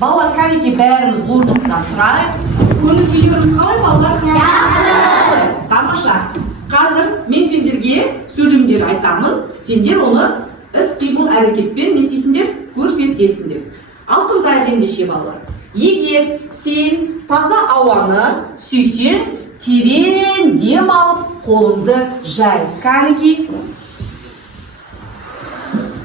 Балалар, кәнекей бәріміз орнымыздан тұрайық. Көңіл күйлеріңіз қалай, балалар? Жақсы. Тамаша. Қазір мен сендерге сөйлемдер айтамын. Сендер оны іс-қимыл әрекетпен не істейсіңдер? Көрсетесіңдер. Ал тыңдайық ендеше, балалар. Егер сен таза ауаны сүйсең, терең дем алып, қолыңды жай. Кәнекей.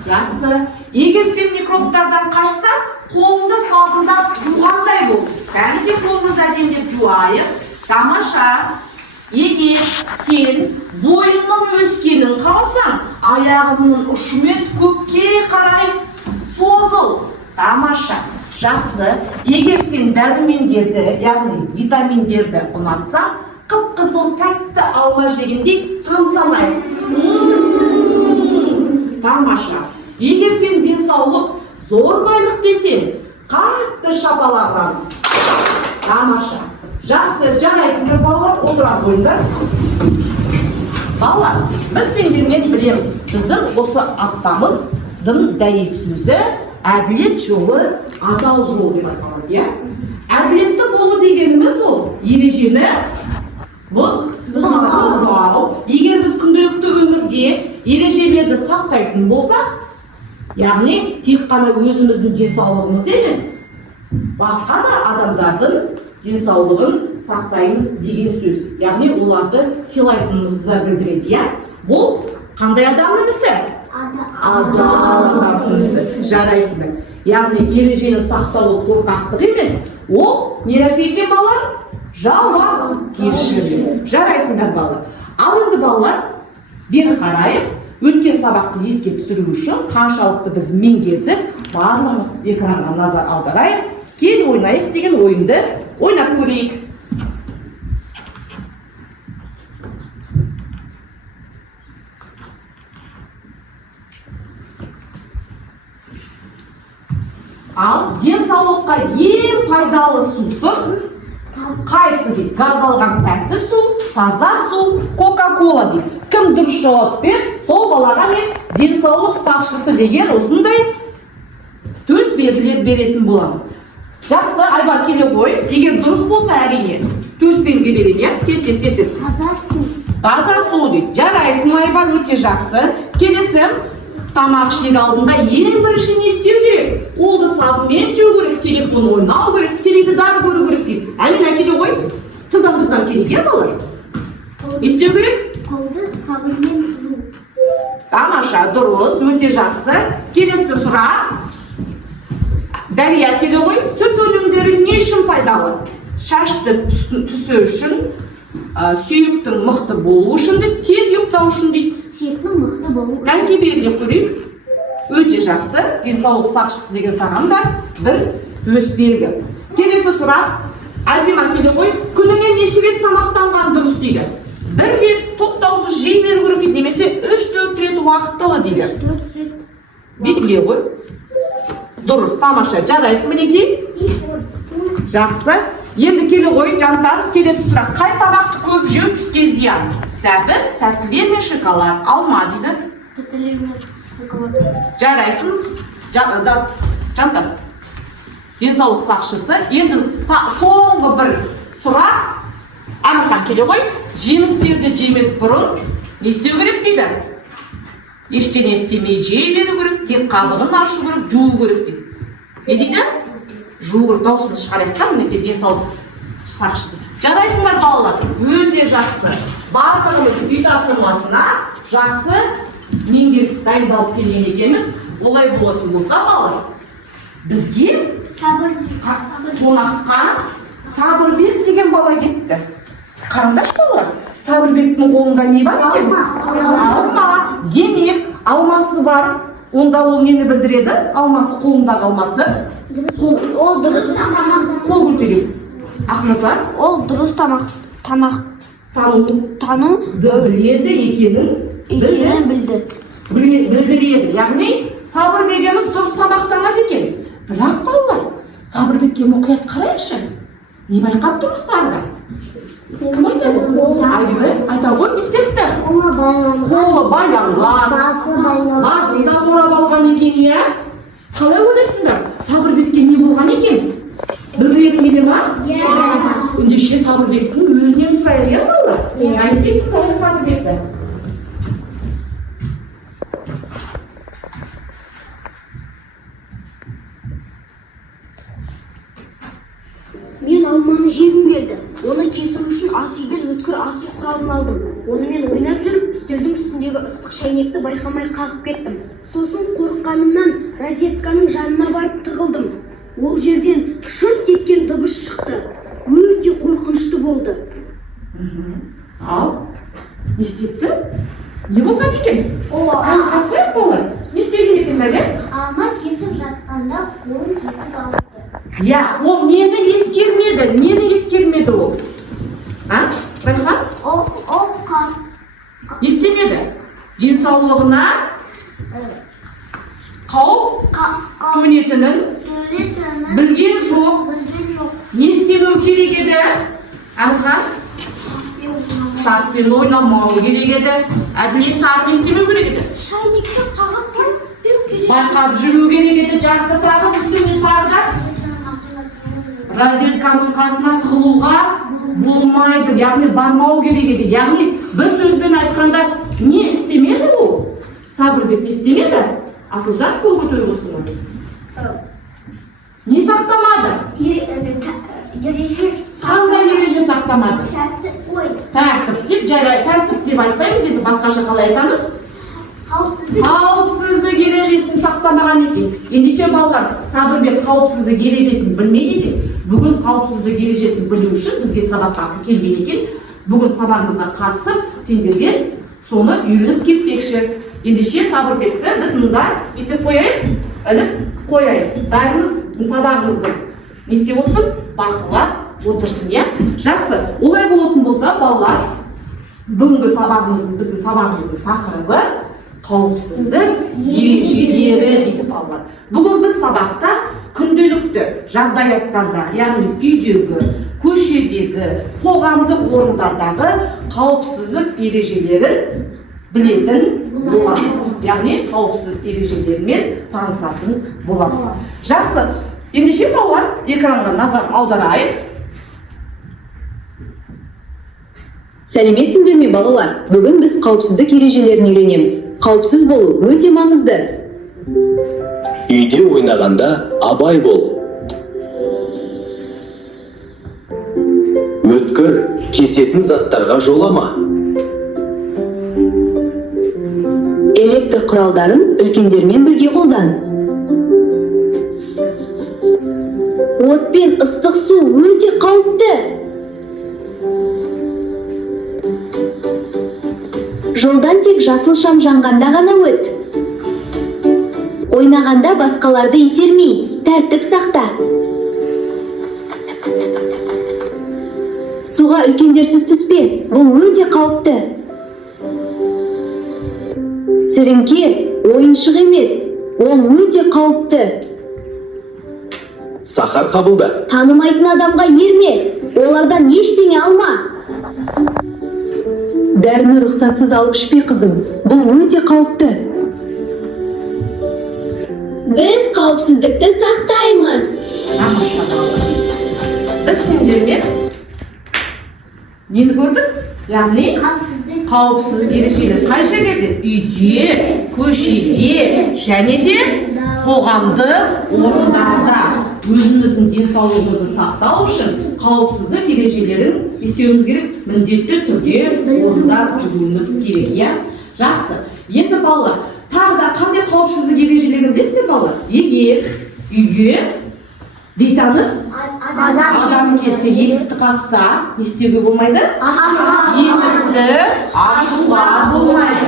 Жақсы. Егер сен микробтардан қашсаң, қолыңды сабындап жуғандай бол. Кәнекей, қолыңызды әдемілеп жуайық. Тамаша. Егер сен бойыңның өскенін қаласаң, аяғыңның ұшымен көкке қарай созыл. Тамаша. Жақсы. Егер сен дәрумендерді, яғни витаминдерді ұнатсаң, қып-қызыл тәтті алма жегендей тамсамай. Тамаша. Егер сен денсаулық зор байлық десең, қатты шапалағаныз. Тамаша. Жақсы, жарайсыңдар балалар, отыра қойыңдар. Балалар, біз сендермен білеміз. Біздің осы аптамыздың дәйек сөзі әділет жолы, адал жол деп айтылады, иә? Әділетті болу дегеніміз ол ережені бұзбау. Егер біз күнделікті өмірде ережелерді сақтайтын болсақ, яғни тек қана өзіміздің денсаулығымыз емес, басқа да адамдардың денсаулығын сақтаймыз деген сөз. Яғни оларды сыйлайтынымызды білдіреді, иә? Бұл қандай адамның ісі? Адал адамның ісі. Жарайсыңдар. Яғни ережені сақтау қорқақтық емес. Ол не нәрсе екен, балалар? Жауапкершілік. Жарайсыңдар, балалар. Ал енді балалар, бері қарайық. Өткен сабақты еске түсіру үшін қаншалықты біз меңгердік, барлығымыз экранға назар аударайық. Кел ойнайық деген ойынды ойнап көрейік. Ал денсаулыққа ең пайдалы сусын қайсы дейді? Газдалған тәтті су, таза су, кока-кола дейді. Кім дұрыс жауап бер, сол балаға мен денсаулық сақшысы деген осындай төс белгілер беретін боламын. Жақсы, Айбар, келе ғой. Егер дұрыс болса, әрине төс белгі берейін, тез. Таза су дейді. Жарайсың, Айбар, өте жақсы. Келесі, тамақ ішер алдында ең бірінші не істеу керек? Қолды сабынмен жуу керек, телефон ойнау керек, теледидар көру керек дейді. Әмина, келе ғой. Жылдам келеге, балалар. Не істеу керек? Қолды сабынмен жуу. Тамаша, дұрыс, өте жақсы. Келесі сұрақ. Дәрия, келе ғой. Сүт өнімдері не үшін пайдалы? Шашты түсі үшін, сүйектің мықты болу үшін дейді, тез ұйықтау үшін дейді. Сүйектің мықты болу үшін. Кәнекей, беріліп көрейік. Өте жақсы. Денсаулық сақшысы деген саған да бір төс белгі. Келесі сұрақ. Азима, келе ғой. Күніне неше рет тамақтанған дұрыс дейді? Бір рет тоқтаусыз жей беру керек дейді, немесе 3-4 рет уақыттылы дейді. 3-4 рет. Белгілеу ғой. Дұрыс, тамаша. Жарайсың, мінекей? Жақсы. Енді келе ғой, Жантас, келесі сұрақ. Қай тамақты көп жеу түске зиян? Сәбіз, тәттілер мен шоколад, алма дейді. Тәттілер мен шоколад. Жарайсың, Жантас. Денсаулық сақшысы. Енді соңғы бір сұрақ. Амырхан, келе ғой. Жемістерді жемес бұрын не істеу керек дейді? Ештеңе істемей жей беру керек, тек қабығын ашу керек, жуу керек дейді. Не дейді? Жуу керек, даусымыз шығарайық та, мінекей денсаулық сақшысы. Жарайсыңдар, балалар, өте жақсы. Барлығымыз үй тапсырмасына жақсы меңгеріп дайындалып келген екенбіз. Олай болатын болса, балалар, бізге қонаққа Сабырбек деген бала кетті. Қарындаш балалар, Сабырбектің қолында не бар екен? Алма. Демек, алмасы бар. Онда ол нені білдіреді? Алмасы, қолындағы алмасы. Ол дұрыс тамақ. Қол көтерейік. Ақназар. Ол дұрыс тамақ. Тану біледі екенін білді. Білдіреді. Яғни, Сабырбегіміз дұрыс тамақтанады екен. Бірақ балалар, Сабырбекке мұқият қарайықшы. Не байқап тұрмыстарда? Кім айтады? Айта ғой, не істепті? Қолы байланған, басында орап алған екен, иә? Қалай ойлайсыңдар? Сабырбекке не болған екен? Білдіретін келе ма? Ендеше Сабырбектің өзінен сұрайық, иә балалар? Әнекей тыңдайық Сабырбекті. Мен алманы жегім келді. Оны кесу үшін ас үйден өткір ас үй құралын алдым. Онымен ойнап жүріп, үстелдің үстіндегі ыстық шайнекті байқамай қағып кеттім. Сосын қорыққанымнан розетканың жанына барып тығылдым. Ол жерден шырт еткен дыбыс шықты. Өте қорқынышты болды. Ал, не істепті? Не болған екен? Қатсайық болар. Не істеген екен бәле? Алма кесіп жатқанда қолын кесіп алыпты. Я, ол нені ескермеді ол? А, Райхан? Не істемеді? Денсаулығына қауіп төнетінін білген жоқ. Не істемеу керек еді? Архан? Шартпен ойнамау керек еді. Әділет тағы не істемеу керек еді? Шайнекті қағып көру керек. Байқап жүру керек еді, жақсы тағып үстіне тағы да. Розетканың қасына тығылуға болмайды, яғни бармау керек еді. Яғни бір сөзбен айтқанда не істемеді ол? Сабырбек не істемеді? Асылжан қол көтеріп отырсың. Не сақтамады? Қандай ереже сақтамады? Тәртіп деп айтпаймыз, енді басқаша қалай айтамыз? Қауіпсіздік ережесін сақтамаған екен. Ендеше балалар, Сабырбек қауіпсіздік ережесін білмейді екен. Бүгін қауіпсіздік ережесін білу үшін бізге сабаққа келген екен. Бүгін сабағымызға қатысып, сендерден соны үйреніп кетпекші. Ендеше Сабырбекті біз мұнда істеп қояйық, іліп қояйық. Бәріміз сабағымызды не істеп отырсын? Бақылап отырсын, иә? Жақсы. Олай болатын болса, балалар, бүгінгі біздің сабағымыздың тақырыбы қауіпсіздік ережелері дейді балалар. Бүгін біз сабақта күнделікті жағдаяттарда, яғни үйдегі, көшедегі, қоғамдық орындардағы қауіпсіздік ережелерін білетін боламыз. Яғни қауіпсіздік ережелерімен танысатын боламыз. Жақсы. Ендеше балалар, экранға назар аударайық. Сәлеметсіңдер ме балалар? Бүгін біз қауіпсіздік ережелерін үйренеміз. Қауіпсіз болу өте маңызды. Үйде ойнағанда абай бол. Өткір, кесетін заттарға жолама. Электр құралдарын үлкендермен бірге қолдан. От пен ыстық су өте қауіпті. Жолдан тек жасыл шам жанғанда ғана өт. Ойнағанда басқаларды итермей, тәртіп сақта. Суға үлкендерсіз түспе, бұл өте қауіпті. Сіріңке ойыншық емес, ол өте қауіпті. Сахар қабылда. Танымайтын адамға ерме, олардан ештеңе алма. Дәріні рұқсатсыз алып ішпе, қызым, бұл өте қауіпті. Біз қауіпсіздікті сақтаймыз. Біз сендермен нені көрдік? Яғни қауіпсіздік ережелері қай жерлерде? Үйде, көшеде, және де қоғамдық орындарда өзіміздің денсаулығымызды сақтау үшін қауіпсіздік ережелерін естеуіміз керек, міндетті түрде орындап жүруіміз керек, иә? Жақсы. Енді балалар, тағы да қандай қауіпсіздік ережелерін білесіздер балалар? Егер үйге бейтаныс адам келсе, есікті қақса, не істеуге болмайды? Есікті ашуға болмайды.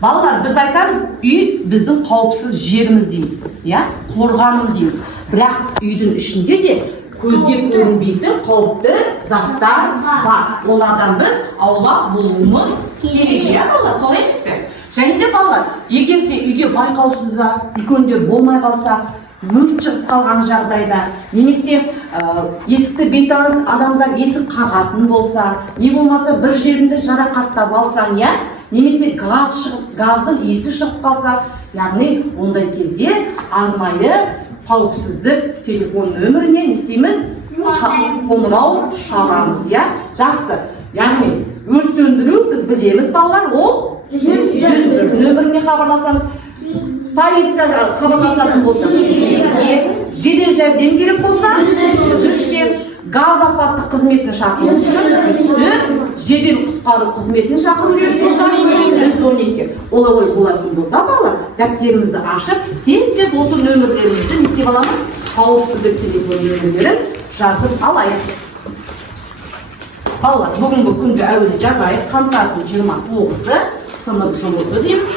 Балалар, біз айтамыз, үй біздің қауіпсіз жеріміз дейміз, иә? Қорғаным дейміз. Бірақ үйдің ішінде де көзге көрінбейтін қауіпті заттар бар. Олардан біз аулақ болуымыз керек, иә балалар? Солай емес пе? Және де балалар, егер де үйде байқаусызда үлкендер болмай қалса, өрт шығып қалған жағдайда, немесе есікті бейтаныс адамдар есік қағатын болса, не болмаса бір жерінде жарақаттап алсаң, иә? Немесе газдың иісі шығып қалса, яғни ондай кезде арнайы қауіпсіздік телефон нөміріне не істейміз? Қоңырау шаламыз, иә? Жақсы. Яғни өрт сөндіру біз білеміз балалар, ол 101 нөміріне хабарласамыз. Полицияға хабарласатын болса, жедел жәрдем керек болса, 103-ке, газ апаттық қызметін шақыру үшін, жедел құтқару қызметін шақыру керек болса, 112-ке. Олай болатын болса балалар, дәптерімізді ашып, тез-тез осы нөмірлерімізді не істеп аламыз? Қауіпсіздік телефон нөмірлерін жазып алайық. Балалар, бүгінгі күнге әуелі жазайық, қаңтардың 29-ы сынып жұмысы дейміз.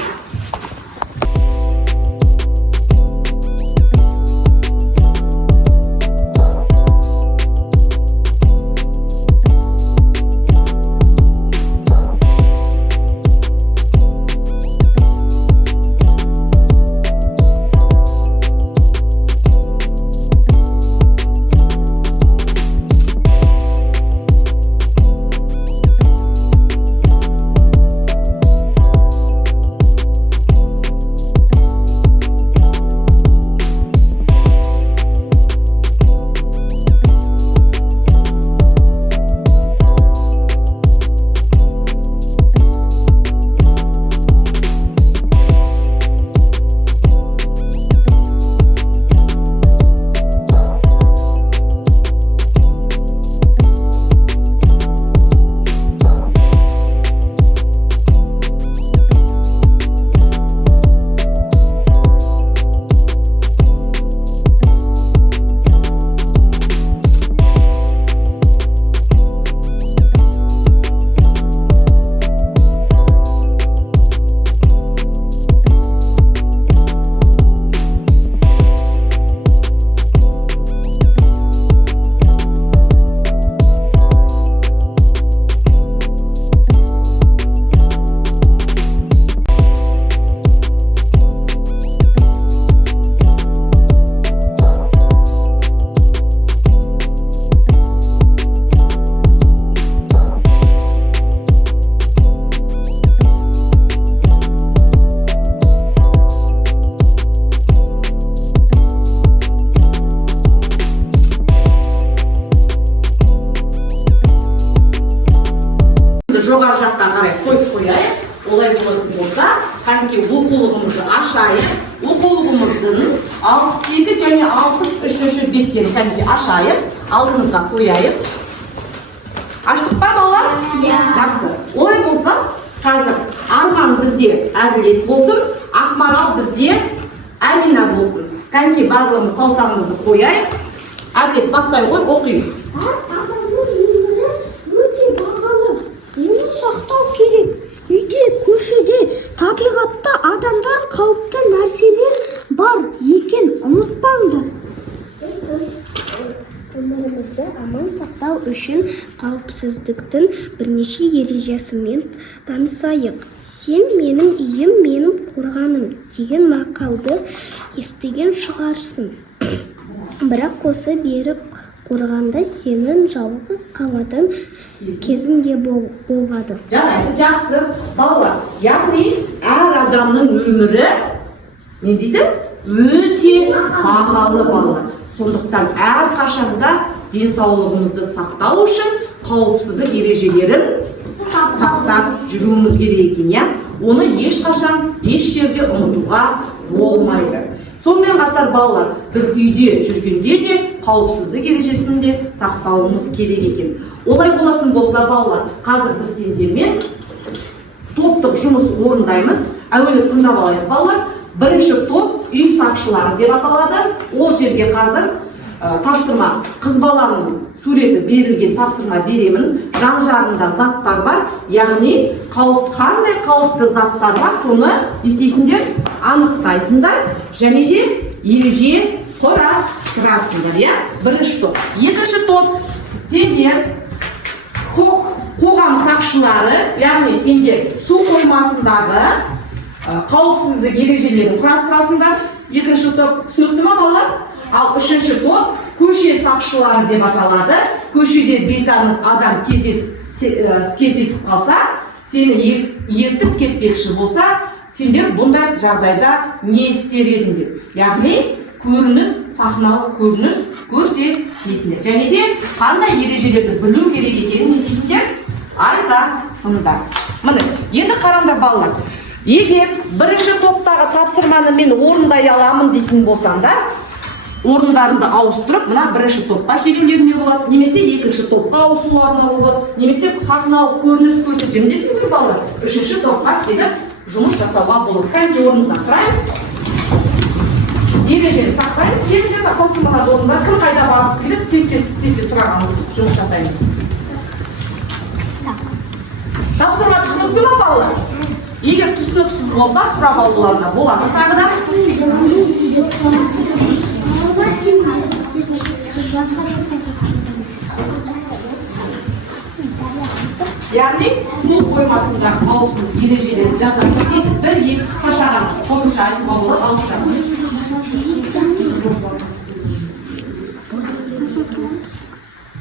Жоғары жаққа қарай қойып қояйық. Олай болатын болса, қанекей оқулығымызды ашайық. Оқулығымыздың 62 және 63 беттерін қанекей ашайық. Алдымызға қояйық. Аштық па балалар? Жақсы. Олай болса, қазір Арман бізде Әділет болсын, Ақмарал бізде Әмина болсын. Қанекей барлығымыз саусағымызды қояйық. Әділет бастай қой, оқиық. Сақтау керек. Үйде, көшеде, табиғатта адамдар қауіпті нәрселер бар екен, ұмытпаңдар. Өмірімізді аман сақтау үшін қауіпсіздіктің бірнеше ережесімен танысайық. Сен менің үйім, менің қорғаным деген мақалды естіген шығарсың. Бірақ осы беріп қорғанда сенің жалғыз қалатын кезінде болады. Жарайды, жақсы балалар. Яғни әр адамның өмірі не дейді? Өте бағалы балалар. Сондықтан әр қашанда денсаулығымызды сақтау үшін қауіпсіздік ережелерін сақтап жүруіміз керек екен, иә? Оны ешқашан еш жерде ұмытуға болмайды. Сонымен қатар балалар, біз үйде жүргенде де қауіпсіздік ережесін де сақтауымыз керек екен. Олай болатын болса балалар, қазір біз сендермен топтық жұмыс орындаймыз. Әуелі тыңдап алайық балалар. Бірінші топ үй сақшылары деп аталады. Ол жерге қазір тапсырма, қыз баланың суреті берілген тапсырма беремін. Жан-жағында заттар бар, яғни қандай қауіпті заттар бар, соны естейсіңдер, анықтайсыңдар, және де ереже құрастырасыңдар, иә? Бірінші топ. Екінші топ, сендер қоғам сақшылары, яғни сендер су қоймасындағы қауіпсіздік ережелерін құрастырасыңдар. Екінші топ, түсінікті ме балалар? Ал үшінші топ көше сақшылары деп аталады. Көшеде бейтаныс адам кездесіп қалса, сені ертіп кетпекші болса, сендер бұндай жағдайда не істер едіңдер? Яғни көрініс сахналық көрініс көрсетесіңдер. Және де қандай ережелерді білу керек екенін не істейсіңдер? Айтасыңдар. Міне, енді қараңдар балалар. Егер бірінші топтағы тапсырманы мен орындай аламын дейтін болсаңдар, орындарыңды ауыстырып, мына бірінші топқа келулеріне болады, немесе екінші топқа ауысуларына болады, немесе сахналық көрініс көрсетемін десеңдер балалар, үшінші топқа келіп жұмыс жасауға болады. Кәнекей орнымыздан тұрайық. Ережені сақтаймыз. Келіңдер тапсырмаларды орындап, кім қайда барғысы келеді, тез тұрған жұмыс жасаймыз. Тапсырма түсінікті ме балалар? Егер түсініксіз болса, сұрап алуларына болады. Тағы да яғни су қоймасындағы қауіпсіз ережелерді жазатын кезде бір-екі қысқаша ғана қосымша айтуға болады ауызша.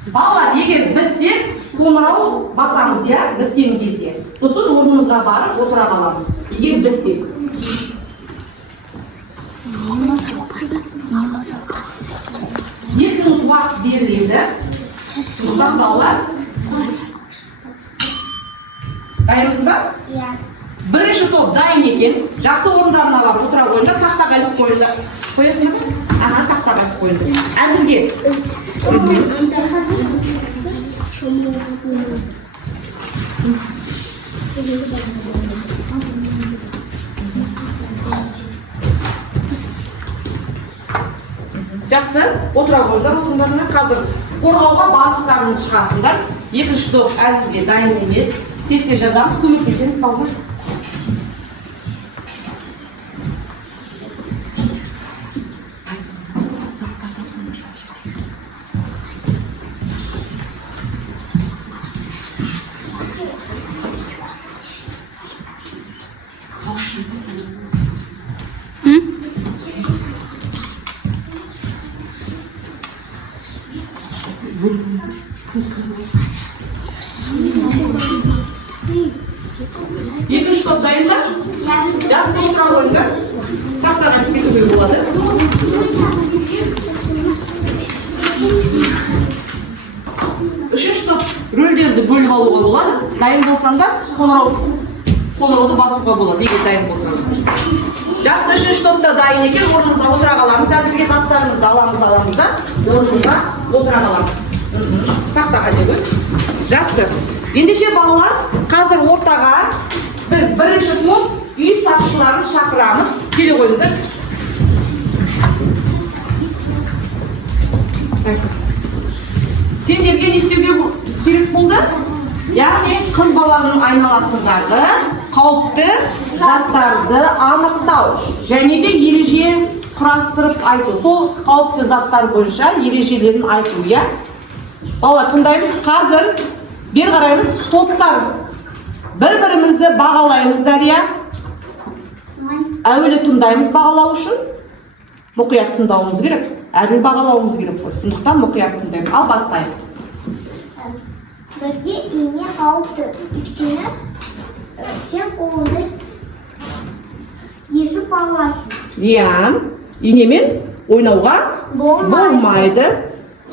Балалар, егер бітсе, қоңырау басамыз, иә, біткен кезде. Сосын орнымызға барып отыра қаламыз. Егер бітсек. Екі минут уақыт беріледі. Сондықтан балалар. Дайынбыз ба? Иә. Бірінші топ дайын екен. Жақсы орындарына барып отыра қойыңдар, тақтаға іліп қойыңдар. Қоясыңдар ма? Аха, тақтаға іліп қойыңдар. Әзірге. Жақсы, отыра қойыңдар орындарына. Қазір қорғауға барлықтарыңыз шығасыңдар. Екінші топ әзірге дайын емес. Тез жазамыз, көмектесеміз балалар. Екінші топ дайын ба? Жақсы отыра қойыңдар. Тақтаға кетуге болады. Үшінші топ рөлдерді бөліп алуға болады. Дайын болсаңдар, қоңырауды басуға болады, егер дайын болсаңдар. Жақсы, үшінші топта дайын екен, орнымызға отыра қаламыз. Әзірге заттарымызды аламыз да, орнымызға отыра қаламыз. Тақтаға деп. Жақсы. Ендеше балалар, қазір ортаға біз бірінші топ үй сақшыларын шақырамыз. Келе қойыңыздар. Сендерге не істеуге керек болды? Яғни қыз баланың айналасындағы қауіпті заттарды анықтау және де ереже құрастырып айту. Сол қауіпті заттар бойынша ережелерін айту, иә? Балалар, тыңдаймыз. Қазір бер қараймыз, топтар бір-бірімізді бағалаймыздар, иә? Әуелі тыңдаймыз бағалау үшін. Мұқият тыңдауымыз керек. Әділ бағалауымыз керек қой. Сондықтан мұқият тыңдаймыз. Ал бастайық. Бірге ине қауіпті. Өйткені сен қолыңды есіп аласың. Иә, инемен ойнауға болмайды.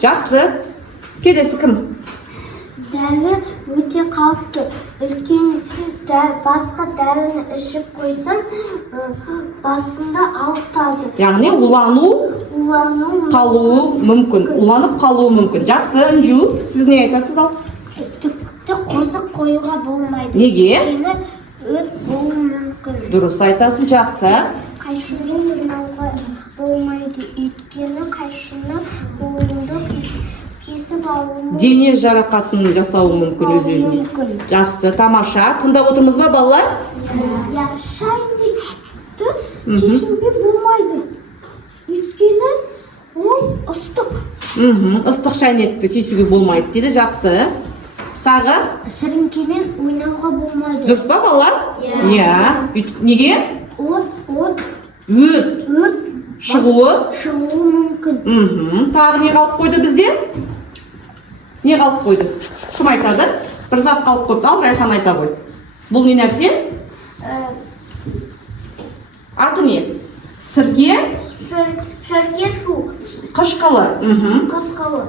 Жақсы. Келесі кім? Дәрі өте қауіпті. Үлкен басқа дәріні ішіп қойсаң, басында алып талды. Яғни улану қалуы мүмкін. Уланып қалуы мүмкін. Жақсы, Үнжу, сіз не айтасыз ал? Тіпті қосық қоюға болмайды. Неге? Өйткені өрт болуы мүмкін. Дұрыс айтасыз, жақсы. Қайшымен ойнауға болмайды. Өйткені қайшыны қолыңды кесіп алуы мүмкін. Дене жарақатын жасауы мүмкін өз-өзіне. Жақсы, тамаша. Тыңдап отырмыз ба, балалар? Я шайнекті кесуге болмайды. Өйткені ол ыстық. Ыстық шайнекті кесуге болмайды дейді. Жақсы. Тағы? Сіріңкемен ойнауға болмайды. Дұрыс па, балалар? Иә. Неге? Өрт шығуы мүмкін. Тағы не қалып қойды бізде? Не қалып қойды? Кім айтады? Бір зат қалып қойды. Ал, Райхан айта қой. Бұл не нәрсе? Аты не? Сірке? Сірке су. Қышқылы. Қысқылы.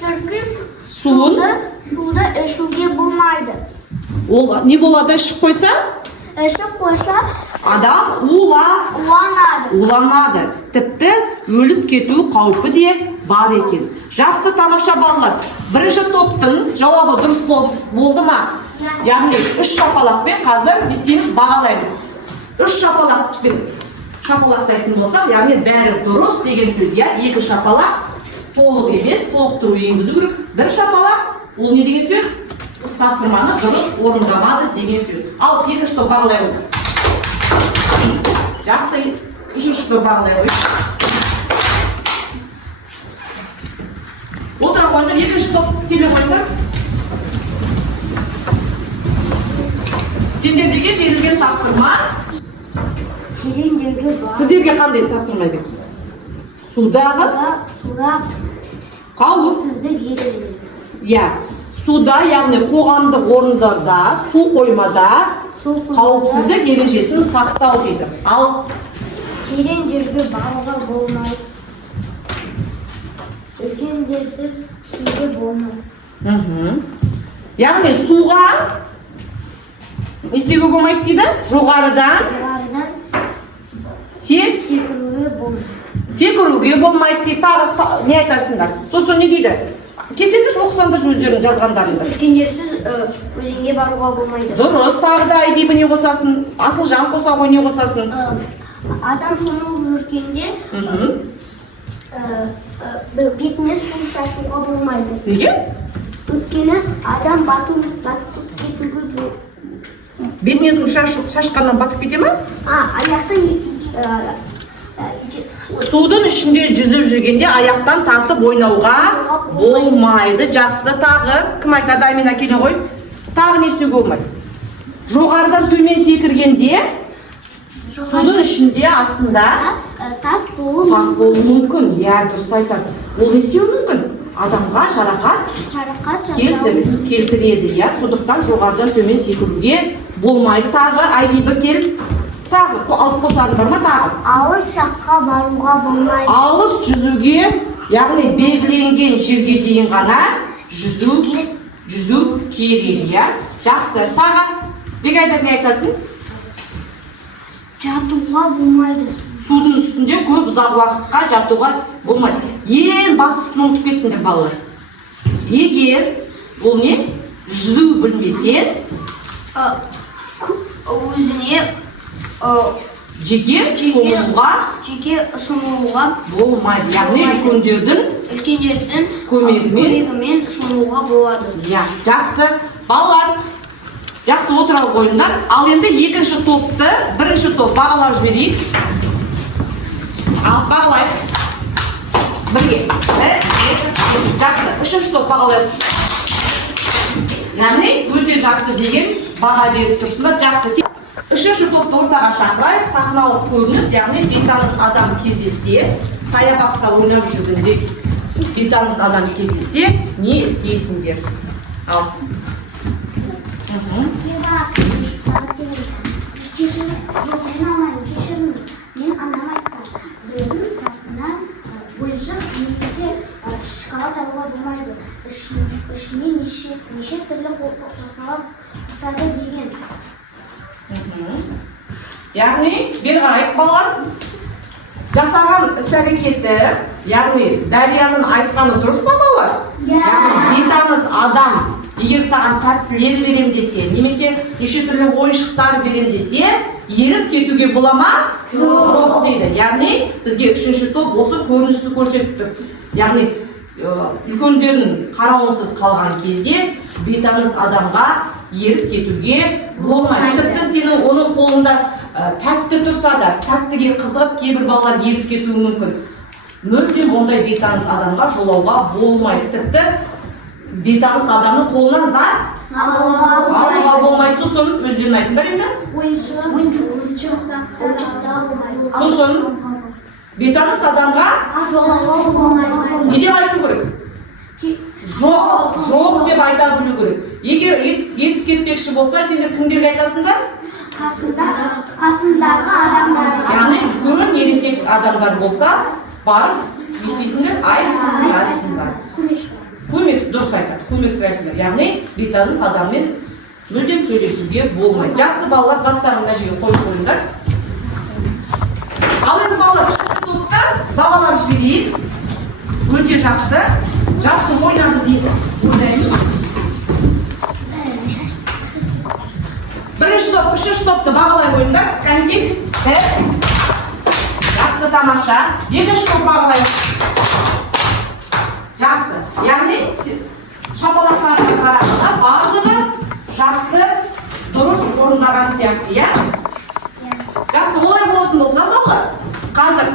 Сірке Суын? суды ішуге болмайды. Ол не болады ішіп қойса? Ішіп қойса Адам уланады. уланады. Тіпті өліп кету қаупі де бар екен. Жақсы, тамаша балалар. Бірінші топтың жауабы дұрыс болды ма? Яғни 3 шапалақпен қазір не істейміз? Бағалаймыз. 3 шапалақпен шапалақтайтын болсақ, яғни бәрі дұрыс деген сөз. 2 шапалақ толық емес, толықтыру енгізу керек. 1 шапалақ, ол не деген сөз? Тапсырманы дұрыс орындамады деген сөз. Ал екінші топ бағалай қой. Жақсы, үшінші топ бағалай қой. Отыра қойыңдар, екінші топ келе қойыңдар. Сендерге берілген тапсырма. Терең жерге бар. Сіздерге қандай тапсырма берді? Судағы Қауіпсіздік ережелері. Иә, суда, яғни қоғамдық орындарда, су қоймада қауіпсіздік ережесін сақтау дейді. Ал Терең жерге баруға болмайды. Үлкен жерсіз түсуге болмайды. яғни суға не істеуге болмайды дейді? Жоғарыдан Секіруге болмайды. секіруге болмайды дейді. Тағы не айтасыңдар? Сосын не дейді? Кесеңдерші, оқысаңдаршы өздерінің жазғандарыңды. Үлкен жерсіз өзенге баруға болмайды. Дұрыс, тағы да Айбибі не қосасын? Асылжан қоса ғой, не қосасын? Адам шомылып жүргенде бетіне су шашуға болмайды. Неге? Өйткені адам батып кетуге болады. Бетіне су шашқаннан батып кете ма? Аяқтан Судың ішінде жүзіп жүргенде аяқтан тартып ойнауға болмайды. Жақсы, тағы кім айтады? Амина келе ғой. Тағы не істеуге болмайды? Жоғарыдан төмен секіргенде судың ішінде астында тас болуы мүмкін. Иә, дұрыс айтады. Ол не істеуі мүмкін? Адамға жарақат келтіреді. Иә, сондықтан жоғарыдан төмен секіруге болмайды. Тағы Айбибі кел. Тағы алып қосарыңдар ма? Тағы алыс жаққа баруға болмайды. алыс жүзуге, яғни белгіленген жерге дейін ғана жүзу керек. Иә, жақсы. Тағы Бегайдар не айтасың? Жатуға болмайды. Судың үстінде көп ұзақ уақытқа жатуға болмайды. Ең бастысын ұмытып кеттіңдер балалар. Егер бұл не? Жүзу білмесең, Өзіне жеке шомылуға болмайды. Яғни үлкендердің көмегімен шомылуға болады. Иә, жақсы. Балалар, жақсы отыра қойыңдар. Ал енді екінші топты, бірінші топ бағалап жіберейік. Ал бағалайық. Бірге. Жақсы. Үшінші топ бағалайық. Яғни өте жақсы деген баға беріп тұрсыңдар. Жақсы. Үшінші топты ортаға шақырайық. Сахналық көрініс, яғни бейтаныс адам кездессе, саябақта ойнап жүргенде бейтаныс адам кездессе, не істейсіңдер? Ал. Мен анам айтқан, біреудің тартынан бойынша немесе шоколад алуға болмайды. Ішіне неше түрлі қоспалар қосады деген. Яғни, бері қарайық балалар. Жасаған іс-әрекеті, яғни Дарияның айтқаны дұрыс па балалар? Яғни бейтаныс адам егер саған тәттілер берем десе, немесе неше түрлі ойыншықтар берем десе, еріп кетуге бола ма? Жоқ дейді. Яғни бізге үшінші топ осы көріністі көрсетіп тұр. Яғни үлкендердің қарауынсыз қалған кезде бейтаныс адамға еріп кетуге болмайды. Тіпті сенің оның қолында тәтті тұрса да, тәттіге қызығып кейбір балалар еріп кетуі мүмкін. Мүлдем ондай бейтаныс адамға жолауға болмайды. Тіпті бейтаныс адамның қолынан зат алуға болмайды. Сосын өздерін айтыңдар енді. Сосын бейтаныс адамға не деп айту керек? Жоқ деп айта білу керек. Егер етіп кетпекші болса, сендер кімдерге айтасыңдар? Қасымдағы адамдар. Яғни үлкен ересек адамдар болса, барып не істейсіңдер? Айтасыңдар. Көмек, дұрыс айтады, көмек сұрайсыңдар. Яғни бейтаныс адаммен мүлдем сөйлесуге болмайды. Жақсы балалар, заттарын мына жерге қойып қойыңдар. Ал енді балалар үшінші топты бағалап жіберейік. Өте жақсы ойнады дейді. Ойлаймын. Бірінші топ, үшінші топты бағалай қойыңдар. Кәнекей, жақсы, тамаша. Екінші топ бағалайық. Жақсы. Яғни шапалақтарға қарағанда барлығы жақсы, дұрыс орындаған сияқты, иә? Жақсы, олай болатын болса, балалар, қазір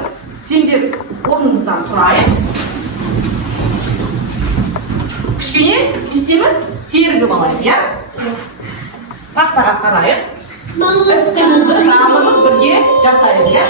сендер орныңыздан тұрайық. Кішкене не істейміз? Серігіп алайық, иә? Тақтаға қарайық. Іс-қимылды барлығымыз бірге жасайық, иә?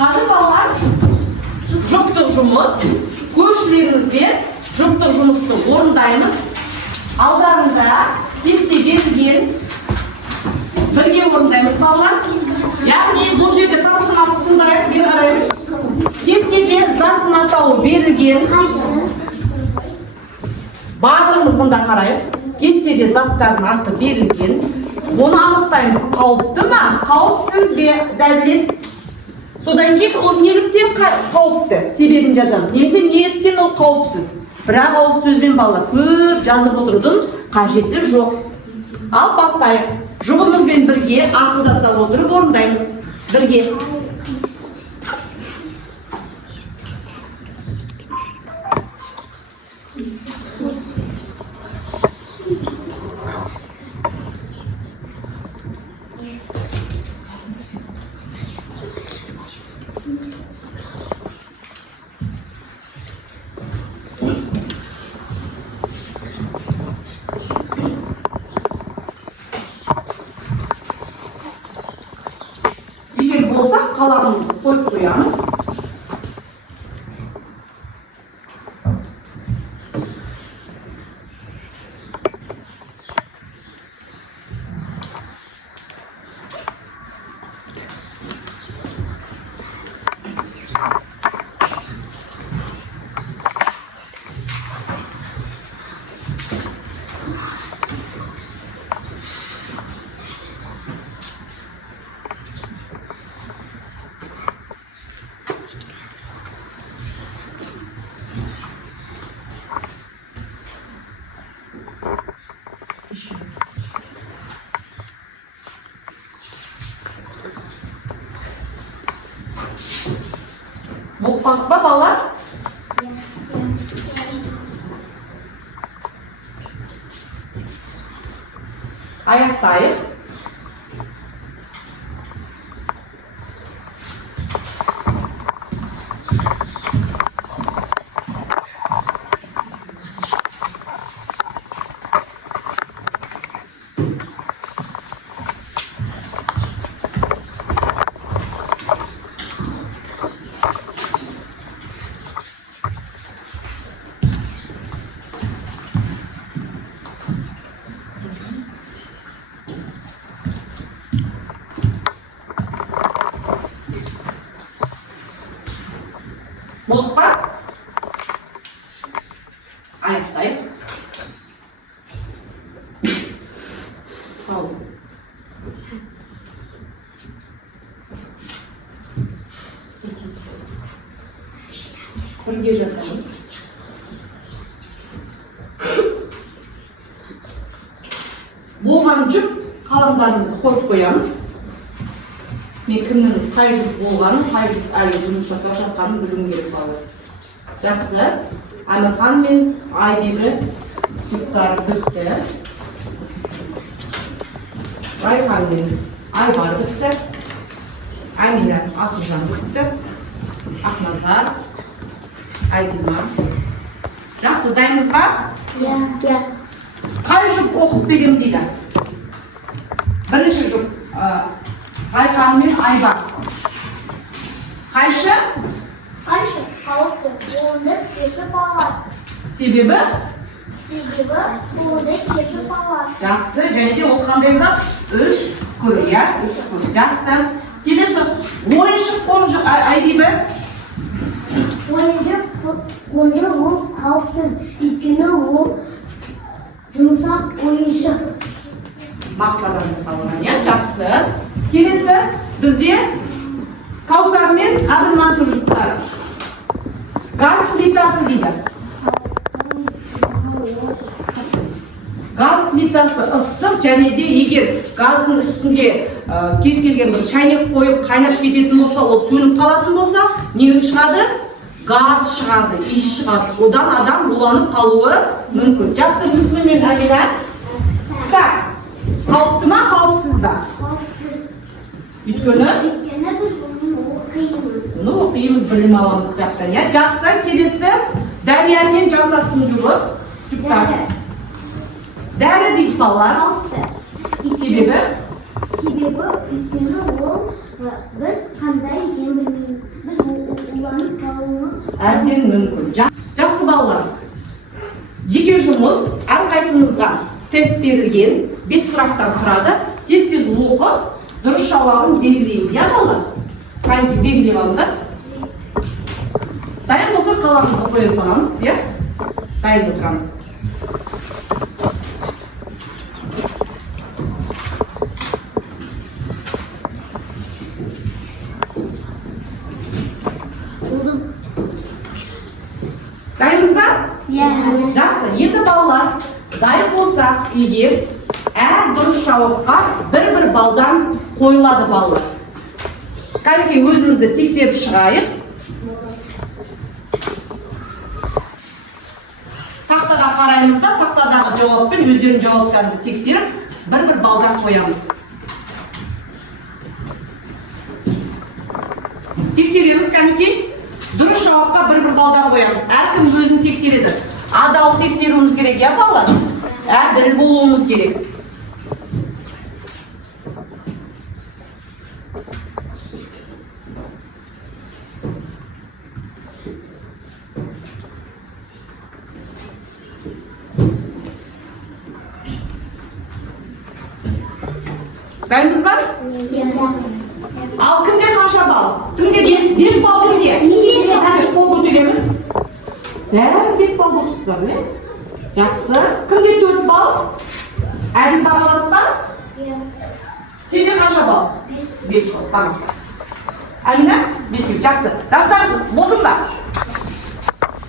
Қазір балалар жұптық жұмыс, көршілерімізбен жұптық жұмысты орындаймыз. Алдарында кесте берілген, бірге орындаймыз балалар. Яғни бұл жерде тапсырмасы тыңдайық, бері қараймыз. Кестеде заттың атауы берілген. Барлығымыз мұнда қарайық. Кестеде заттардың аты берілген. Оны анықтаймыз. Қауіпті ма? Қауіпсіз бе? Дәлел. Содан кейін ол неліктен қауіпті? Себебін жазамыз. Немесе неліктен ол қауіпсіз? Бірақ ауыз сөзбен балалар көп жазып отырудың қажеті жоқ. Ал бастайық. Жұбымызбен бірге ақылдаса отырып орындаймыз. Бірге. қаламымызды қойып қоямыз. Болып қалдық па, балалар? Аяқтайық. Болдық па? Аяқтайық. Ал. Бірге жасаймыз. Болған жүк қаламдарымызды қойып қоямыз. Мен кімнің қай жүк болғанын, қай жүк әлі жұмыс жасап жатқанын білуім керек балалар. Жақсы. Әмірхан мен Айбибі жүктары бітті. Райхан мен Айбар бітті. Әмина Асылжан бітті. Ақназар, Айзима. Жақсы, дайынбыз ба? Иә. Қай жүк оқып берем дейді? Бірінші жүк Райхан мен Айбар. Қайшы? Қайшы? Қалыпты. Онды кесіп аласың. Себебі? Себебі онды кесіп аласың. Жақсы, және де ол қандай зат? Үш күр, иә? Үш күр. Жақсы. Келесі, ойыншық қонжы Айбибі? Ойыншық ол қауіпсіз. Өйткені ол жұмсақ ойыншық. Мақтадан жасалған, иә? Жақсы. Келесі, бізде Каусар мен Әбілмансұр жүктары. Газ плитасы дейді. Газ плитасы ыстық, және де егер газдың үстінде кез келген бір шайнек қойып қайнап кететін болса, ол сөніп қалатын болса, не шығады? Газ шығады, иіс шығады. Одан адам уланып қалуы мүмкін. Жақсы, Нүсіпе мен Әмина. Так, қауіпті ма, қауіпсіз ба? Қауіпсіз. Өйткені Біз оны оқимыз. Оны оқимыз, білім аламыз кітаптан. Жақсы, келесі Дәрия мен Жантастың жүктар. Дәрі дейді балалар. Қауіпті. Себебі? Себебі өйткені ол біз қандай екенін білмейміз. Біз уланып қалуымыз Әбден мүмкін. Жақсы балалар. Жеке жұмыс әрқайсымызға тест берілген, 5 сұрақтан тұрады. Тез оқып, дұрыс жауабын белгілейміз, иә балалар? Қайынки белгілеп алыңдар. Дайын болса қаламызды қоя саламыз, иә? Дайын отырамыз. Дайынбыз ба? Иә. Жақсы, енді балалар, дайын болсақ, егер әр дұрыс жауапқа бір балдан қойылады балалар. Кәнекей өзімізді тексеріп шығайық. Тақтаға қараймыз да, тақтадағы жауап пен өздерінің жауаптарını тексеріп, бір балдан қоямыз. Тексереміз кәнекей. Дұрыс жауапқа бір балдан қоямыз. Әркім өзін тексереді. Адал тексеруіміз керек, я балалар? Әділ болуымыз керек. Дайынбыз ба? Ал кімде қанша балл? Кімде 5 балл кімде? Менде. Қол көтереміз. Бәрі 5 балл болып тұрсыздар, не? Жақсы. Кімде 4 балл? Әділ бағалады ба? Сенде қанша балл? 5 балл. Тамаша. Әмина? 5. Жақсы. Дастар, болдың ба?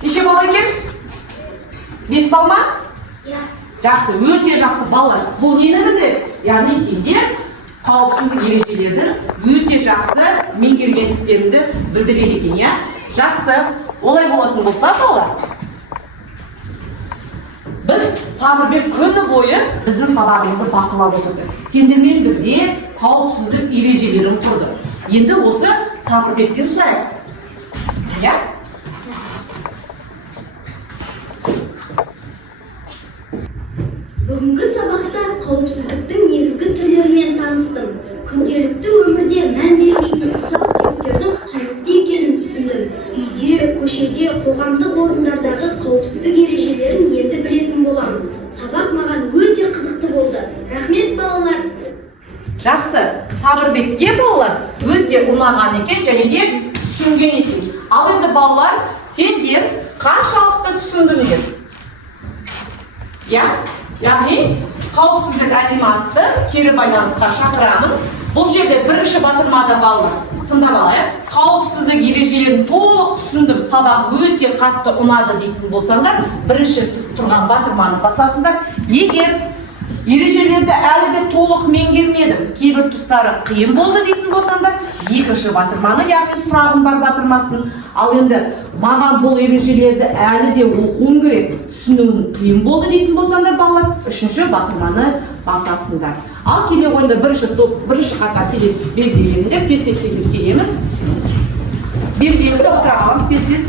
Неше балл екен? 5 балл ма? Жақсы, өте жақсы балалар. Бұл нені білдіреді? Яғни сенде қауіпсіздік ережелерді өте жақсы меңгергендіктеріңді білдіреді екен, иә? Жақсы. Олай болатын болса, балалар, біз Сабырбек күні бойы біздің сабағымызды бақылап отырды. Сендермен бірге қауіпсіздік ережелерін құрды. Енді осы Сабырбектен сұрайық. Иә? Бүгінгі сабақта қауіпсіздіктің негізгі түрлерімен таныстым. Күнделікті өмірде мән бермейтін ұсақ түйектердің қауіпті екенін түсіндім. Үйде, көшеде, қоғамдық орындардағы қауіпсіздік ережелерін енді білетін боламын. Сабақ маған өте қызықты болды. Рахмет, балалар. Жақсы. Сабырбекке балалар өте ұнаған екен және де түсінген екен. Ал енді балалар, сендер қаншалықты түсіндіңдер? Иә? Яғни, қауіпсіздік әлиматты кері байланысқа шақырамын. Бұл жерде бірінші батырмада балалар. Тыңдап алайық. Қауіпсіздік ережелерін толық түсіндім, сабақ өте қатты ұнады дейтін болсаңдар, бірінші тұрған батырманы басасыңдар. Егер ережелерді әлі де толық меңгермедім, кейбір тұстары қиын болды дейтін болсаңдар, екінші батырманы, яғни сұрағым бар батырмасын. Ал енді маған бұл ережелерді әлі де оқуым керек, түсінуім қиын болды дейтін болсаңдар, балалар, үшінші батырманы басасыңдар. Ал келе қойында бірінші қатар белгілерінде тез-тез келеміз. Белгілерімізді отыра қаламыз тез-тез.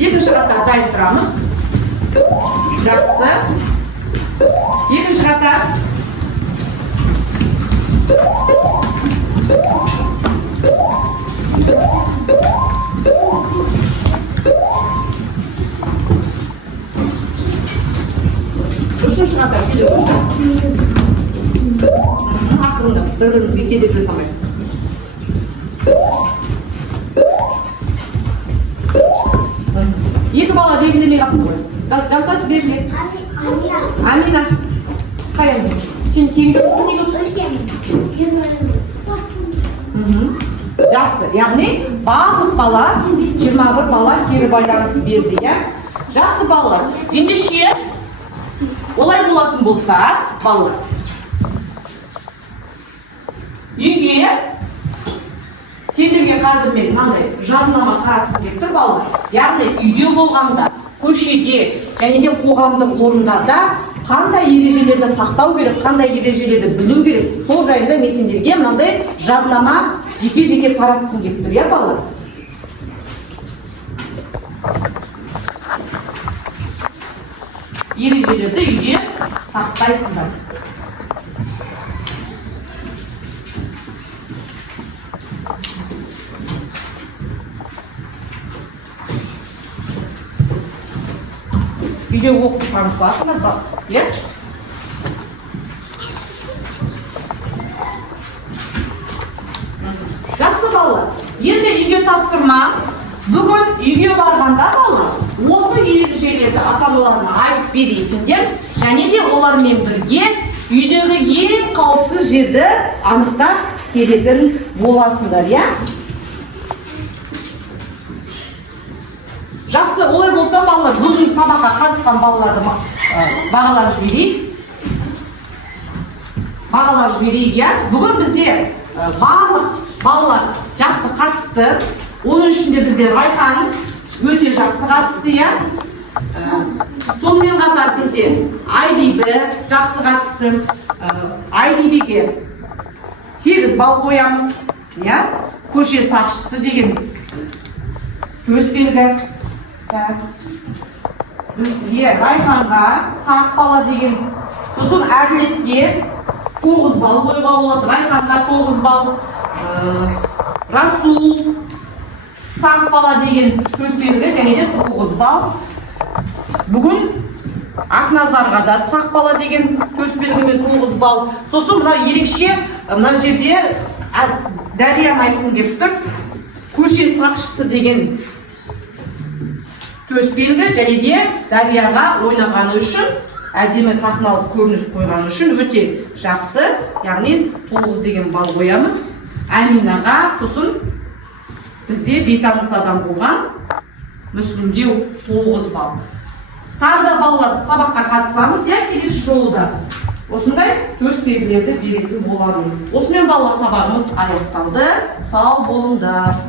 Екінші қатар дайын тұрамыз. Жақсы. Екінші қатар. Үшінші қатар келе қойында. Ақырында бір-бірімізге кедергі жасамайық. Екі бала белгілемей қапты ғой. Жантас белгіле. Амина. Қай Амина? Сен кейін жоқсың, неге өтсің? Жақсы. Яғни барлық бала 21 бала кері байланыс берді, иә? Жақсы балалар. Ендеше олай болатын болса, балалар, үйге сендерге қазір мен мынандай жадынама таратқым келіп тұр, балалар. Яғни үйде болғанда, көшеде және де қоғамдық орындарда қандай ережелерді сақтау керек, қандай ережелерді білу керек, сол жайында мен сендерге мынандай жадынама жеке-жеке таратқым келіп тұр, иә, балалар? Ережелерді үйде сақтайсыңдар. Үйде оқып танысасыңдар, иә? Жақсы балалар. Енді үйге тапсырма. Бүгін үйге барғанда балалар, осы ережелерді ата-аналарына айтып бересіңдер, және де олармен бірге үйдегі ең қауіпсіз жерді анықтап келетін боласыңдар, иә? Жақсы, олай болса балалар, бүгін сабаққа қатысқан балаларды бағалап жіберейік. Бағалап жіберейік, иә? Бүгін бізде барлық балалар жақсы қатысты. Оның ішінде бізде Райхан өте жақсы қатысты, иә? Сонымен қатар бізде Айбибі жақсы қатысты. Айбибіге 8 балл қоямыз, иә? Көше сақшысы деген төсбелгі. Бізге Райханға сақ бала деген, сосын Әділетке 9 балл қоюға болады. Райханға 9 балл. Расул сақ бала деген төсбелгі және де 9 балл. Бүгін Ақназарға да Сақбала деген төсбелгімен 9 балл. Сосын мына ерекше мына жерде Дарияны айтқым келіп тұр. Көше сақшысы деген төсбелгі және де Дарияға ойнағаны үшін, әдемі сахналық көрініс қойғаны үшін өте жақсы. Яғни 9 деген балл қоямыз. Аминаға, сосын бізде бейтаныс адам болған Мүслімге 9 балл. Тағы да балалар сабаққа қатысамыз, келесі жолы да осындай төсбелгілерді беретін боламыз. Осымен балалар сабағымыз аяқталды. Сау болыңдар.